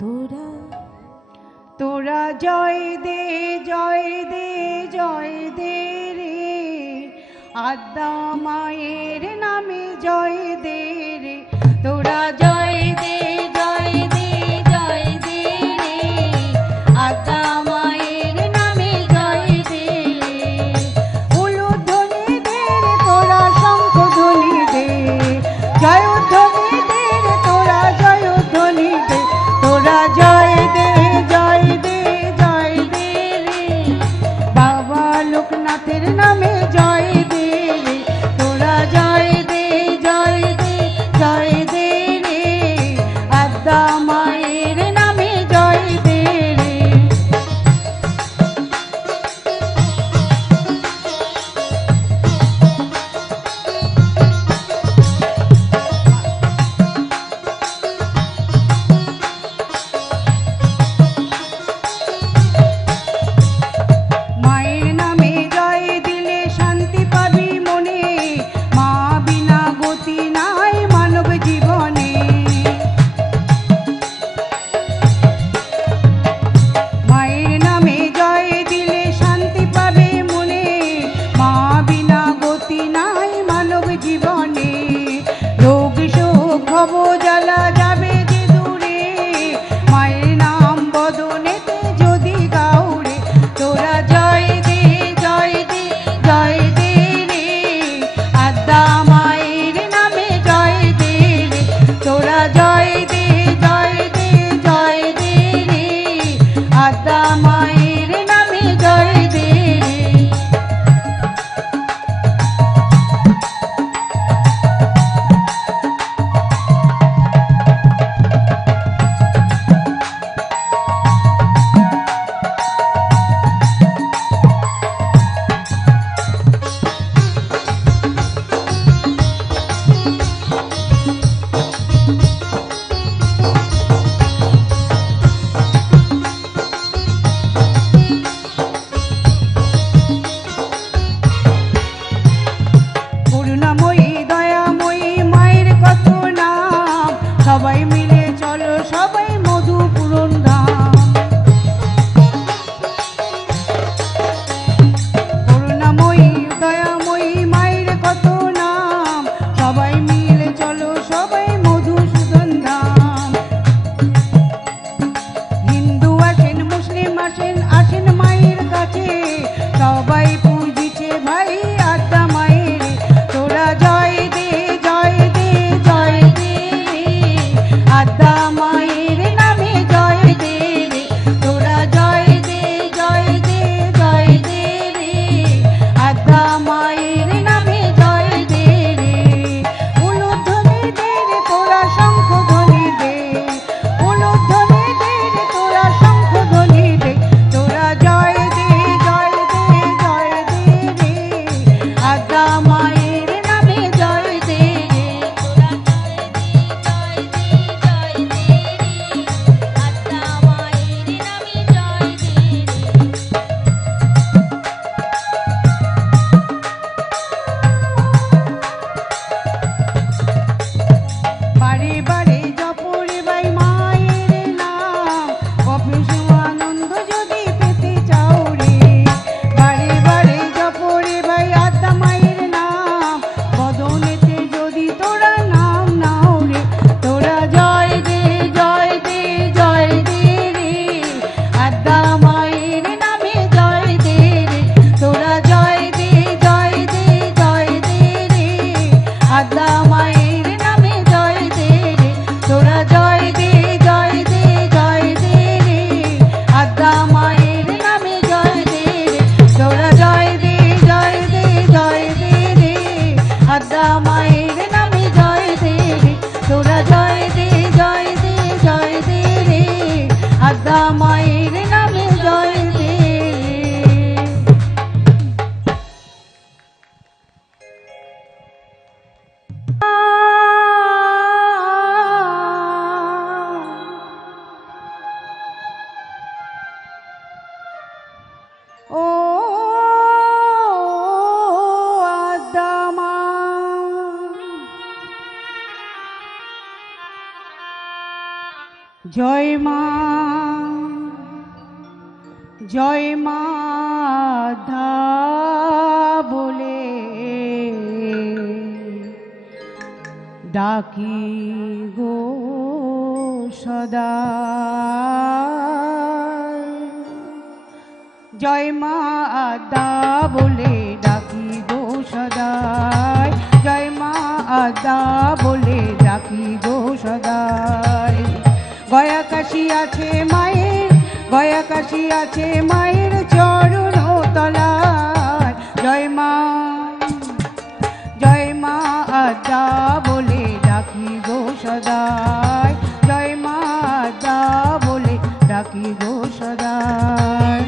তোরা তোরা জয় দে জয় দে জয় দে রে, আদ্যা মায়ের নামে জয় দে রে। তোরা জয় দে জয় দে জয় দে রে, আদ্যা মায়ের নামে জয় দে রে। উলুধ্বনি দে রে তোরা, শঙ্খধ্বনি দে, জয়ধ্বনি দে রে তোরা, জয়ধ্বনি দে। তোরা জয় দে জয় দে জয় দে রে, বাবা লোকনাথের নামে জয় দে রে। তোরা জয় দে জয় দে জয় দে রে, জয় মাধা বলে ডাকি গো সদা। জয় মাধা বলে ডাকি গো সদাই, জয় মাধা বলে ডাকি গো সদাই। গয়া কাশী আছে মায়ের, গয়া কাশী আছে মায়ের চরণ তলায়। জয় মাধা বলে ডাকি গো সদাই, জয় মাধা বলে ডাকি গো সদাই।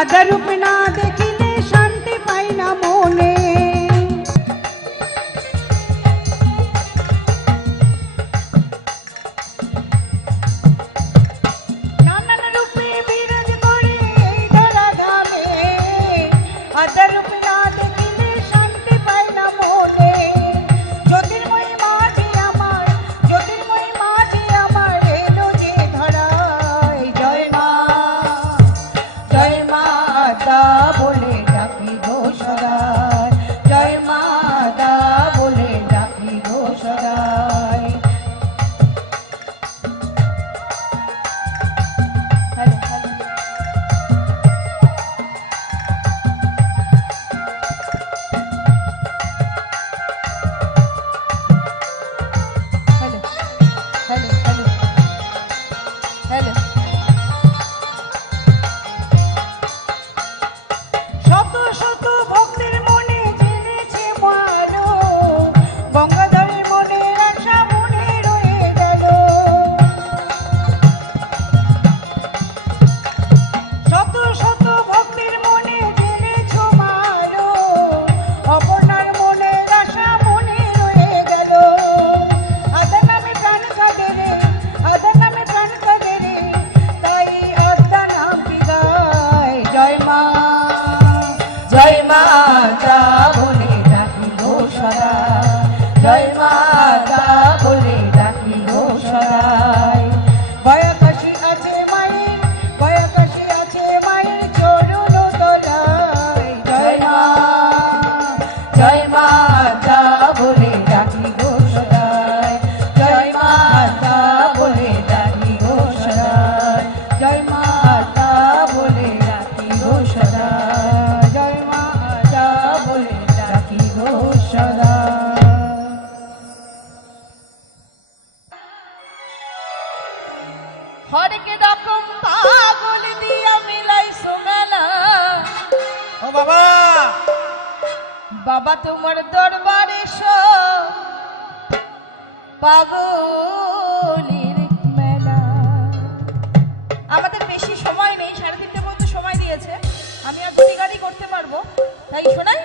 আদারূপ না দেখিলে শান্তি পাই না মনে, নানান রূপে বিরাজ করে এই ধরা ধামে। আদারূপ না দেখিলে শান্তি পাই না মনে। জ্যোতির্ময়ী মাঝে আমার, জ্যোতির্ময়ী মাঝে আমার এলো যে ধরায়। জয় মাধা বলে ডাকি গো সদাই, জয় মাধা বলে ডাকি গো সদাই। শত ভক্তের মনে জেনেছে মালো, গঙ্গাধরের মনের আশা মনে রয়ে গেল। শত ভক্তের মনে জেনেছ মালো, অপর্ণার মনের আশা মনে রয়ে গেল। আদার নামে প্রাণ কাঁদে রে, আদার নামে প্রাণ কাঁদে রে, তাই আদা নাম বিদায়। জয় মাধা বলে ডাকি গো সদাই, জয় মাধা বলে ডাকি গো সদাই। গয়া কাশী আছে মায়ের, গয়া কাশী আছে মায়ের চরণ তলায়। জয় মাধা বলে ডাকি গো সদাই, জয় মাধা বলে ডাকি গো সদাই, জয় মাধা বলে ডাকি গো সদাই, জয় মাধা বলে ডাকি গো সদাই। হরেক রকম পাগল দিয়া মিলাই সোমেলা। ও বাবা, বাবা তোমার দরবারে পাগলের মেলা। আমাদের বেশি সময় নেই, 3:30 পর্যন্ত তাই শোনাই।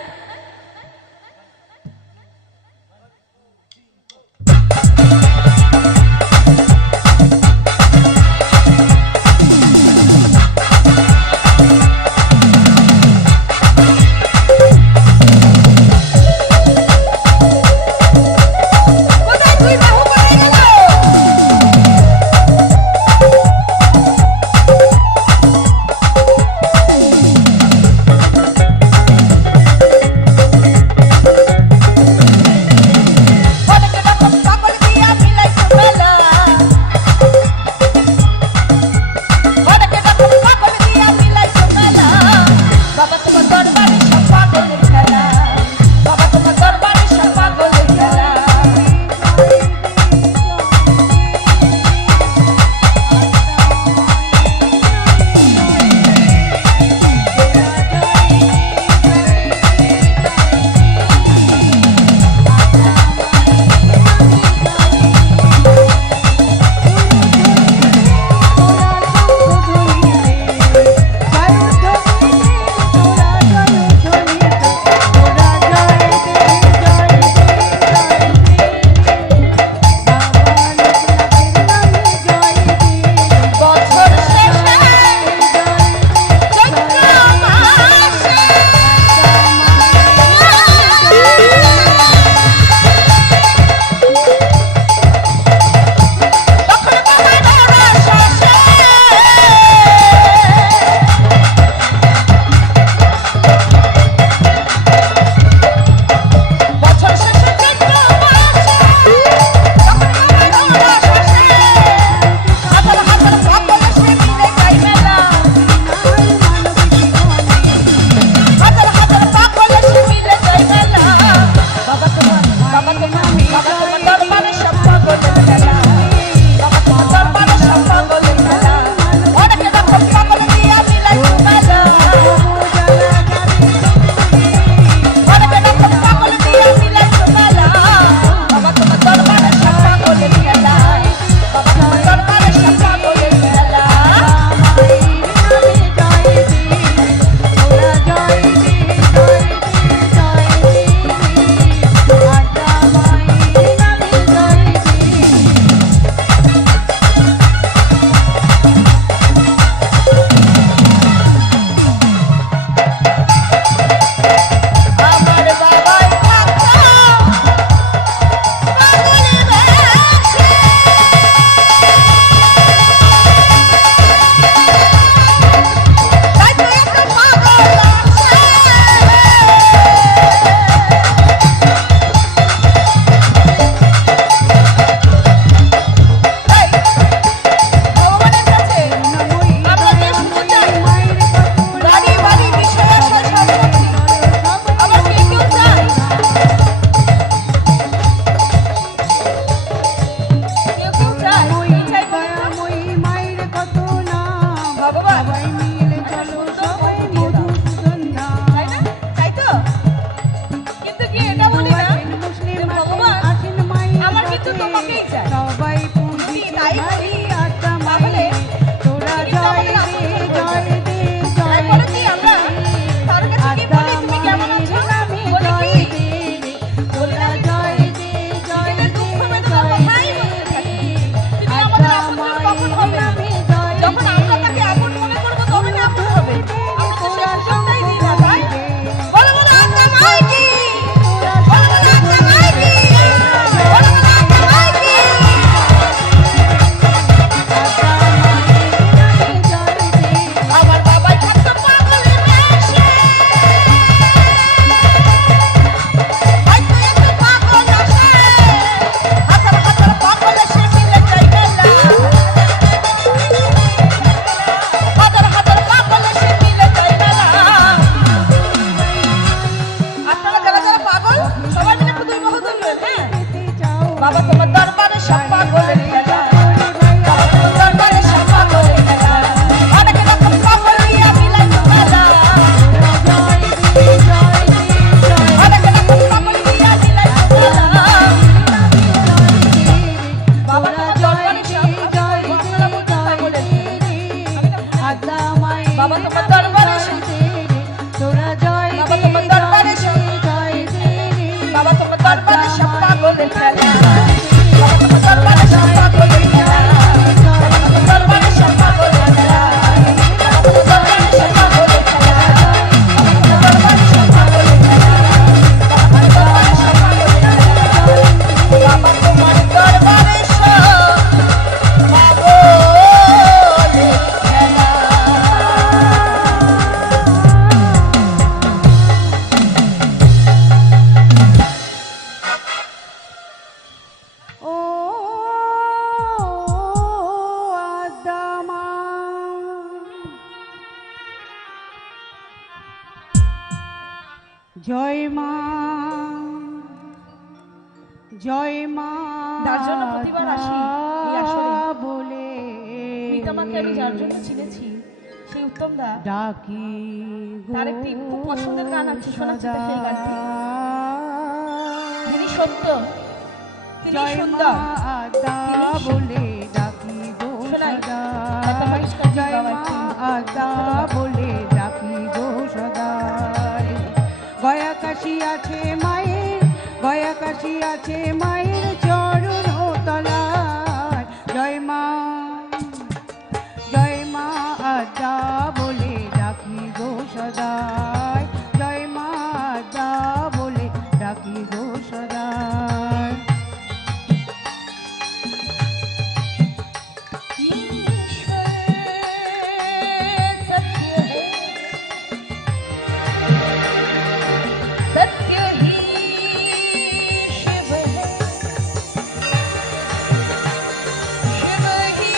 বাবা তোমার দরবারে তোরা জয় জয় মা জয় মা তার জন্য প্রতিবার আসি এই আসরে। বলে পিতামাকে আমি যার জন্য চিনেছি সেই উত্তম দা ডাকি তার একটি খুব পছন্দের গান আছে, শোনাচ্ছি তো সেই গানটি। যিনি সত্য, তিনি জয় সুন্দর, মা আদা তিনি বলে ডাকি গো শোনাই। সদা একটা পরিষ্কার জয় গাওয়া মা একটি। আদা বলে ডাকি গো সদাই গয়া কাশি আছে মায়ের গয়া কাশি আছে মায়ের চরণ তলায় জয় মা আদা বলে ডাকি গো সদাই জয় মা আদা বলে ডাকি গো সদাই सत्य ही शिव है, शिव ही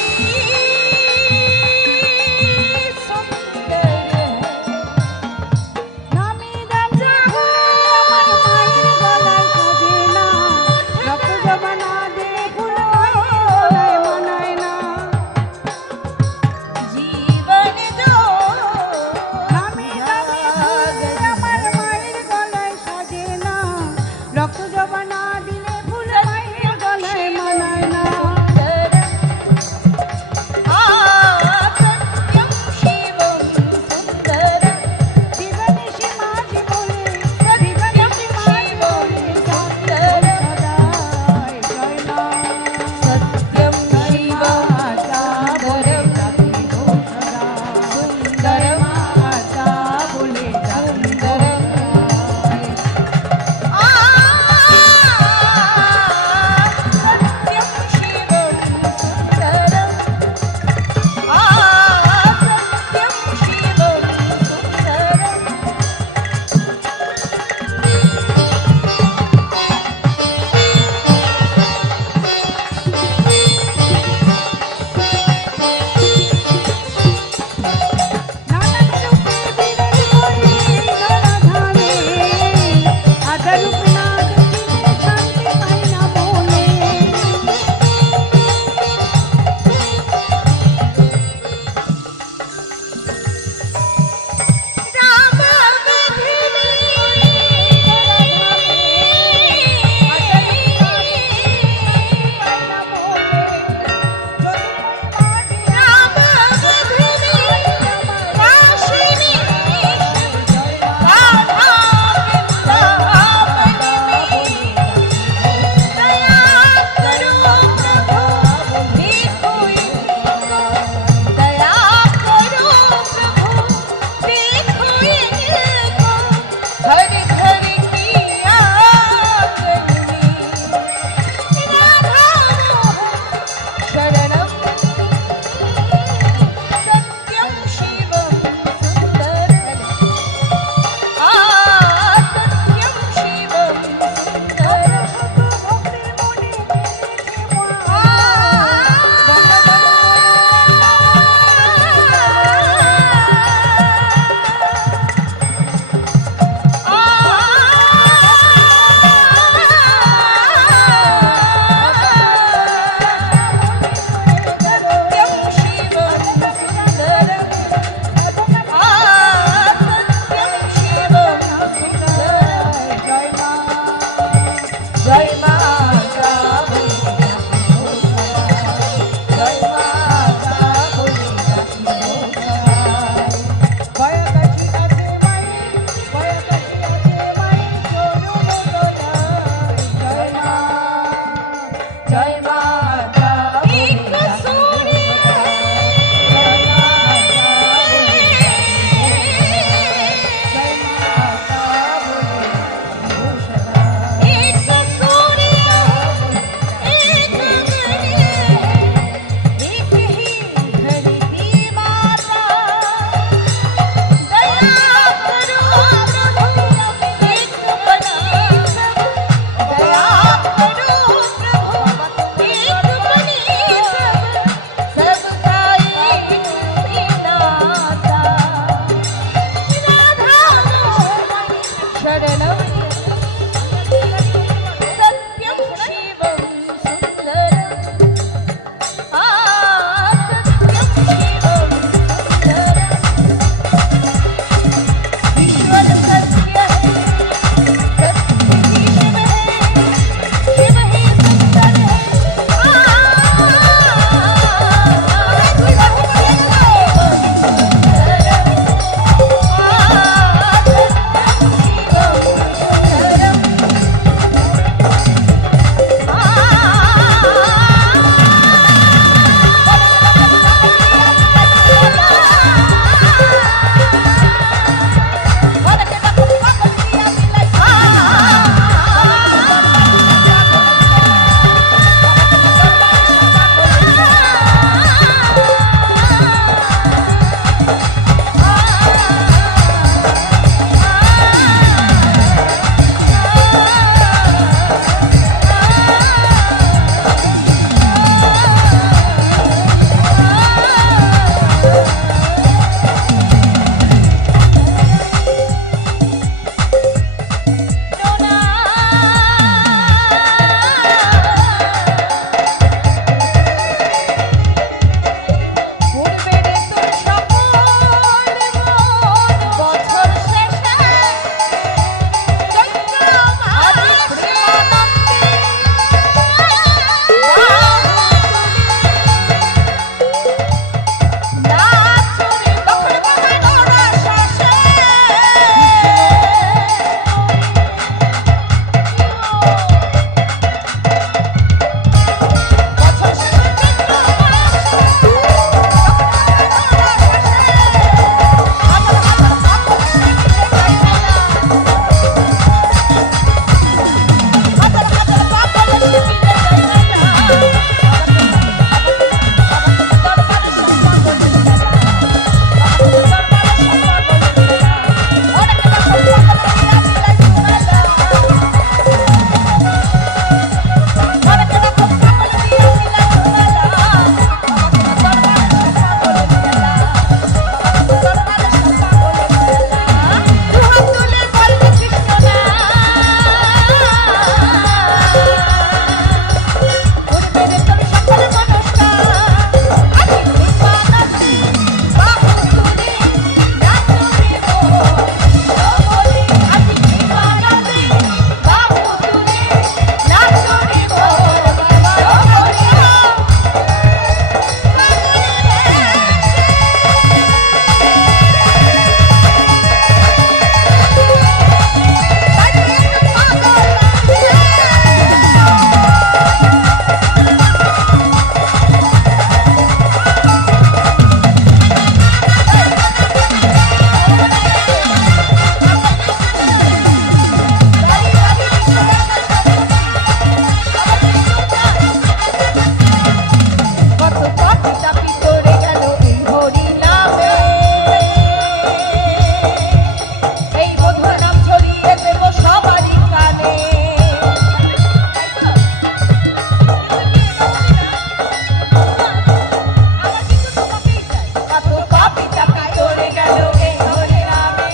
পাপি টাকা চলে গেল এই হরি নামে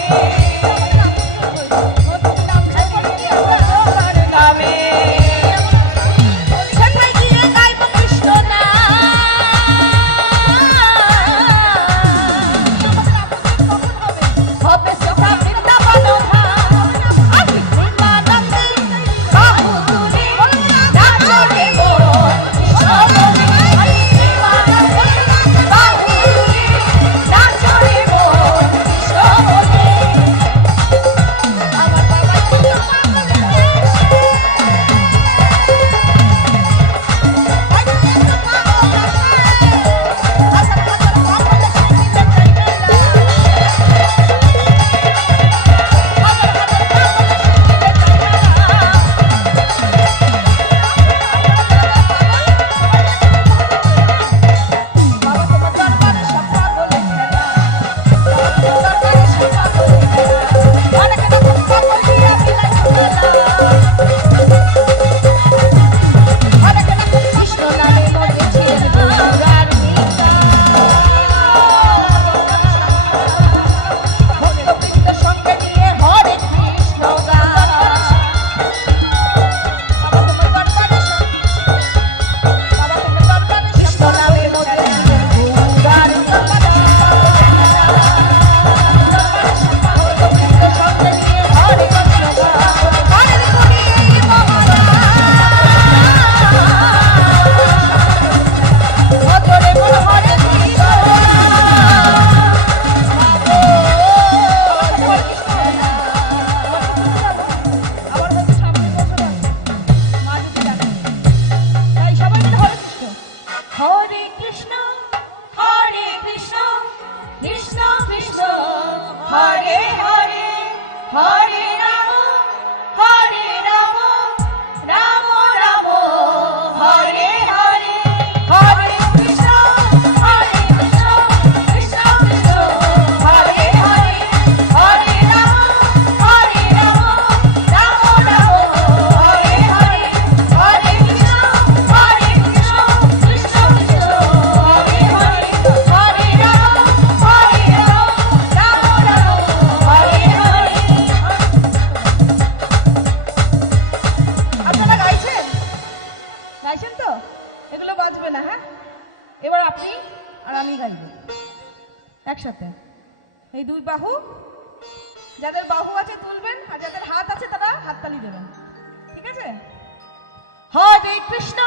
নামে সেখানে গিয়ে গাইব কৃষ্ণ হবে সোখা বৃন্দাবন আমি প্রেমানন্দে বাহু তুলে নাচরে মন সবলে আমি প্রেমানন্দে বাহু তুলে নাচরে মন সবলে আমার বাবা Hare Krishna, Krishna Krishna, Hare Hare, Hare Rama, Rama Rama, Hare Hare, Hare Krishna, Krishna Krishna, Hare Hare, Hare Rama, Rama Rama, Hare Hare, Hare Krishna, Krishna Krishna, Hare Hare, Hare Rama, Rama Rama, Hare Hare। আপনারা গাইছেন গাইছেন তো এগুলো বাজবে না হ্যাঁ এবার আপনি আর আমি গাইব একসাথে এই দুই বাহু যাদের বাহু আছে তুলবেন আর যাদের হাত আছে তারা হাততালি দেবেন ঠিক আছে Hare Krishna,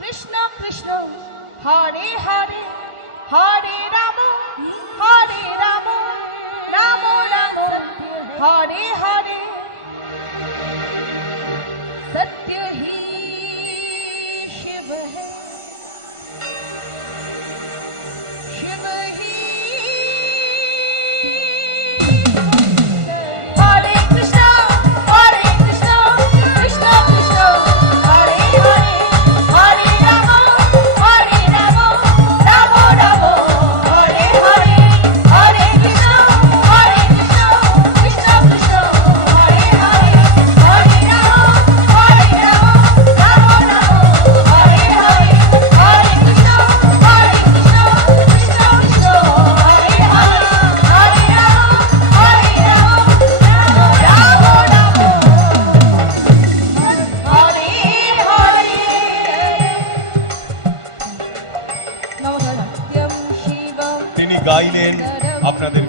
Krishna Krishna, Hare Hare, Hare Rama, Rama Rama, Hare Hare। सत्य ही शिव है, शिव ही Hare Krishna, Krishna Krishna, Hare Hare, Hare Rama, Rama Rama, Hare Hare, Hare Krishna, Krishna Krishna, Hare Hare, Hare Rama, Rama Rama, Hare Hare, Hare Krishna, Krishna Krishna, Hare Hare, Hare Rama, Rama Rama, Hare Hare। নমস্কার Satyam Shivam তিনি গাইলেন আপনাদের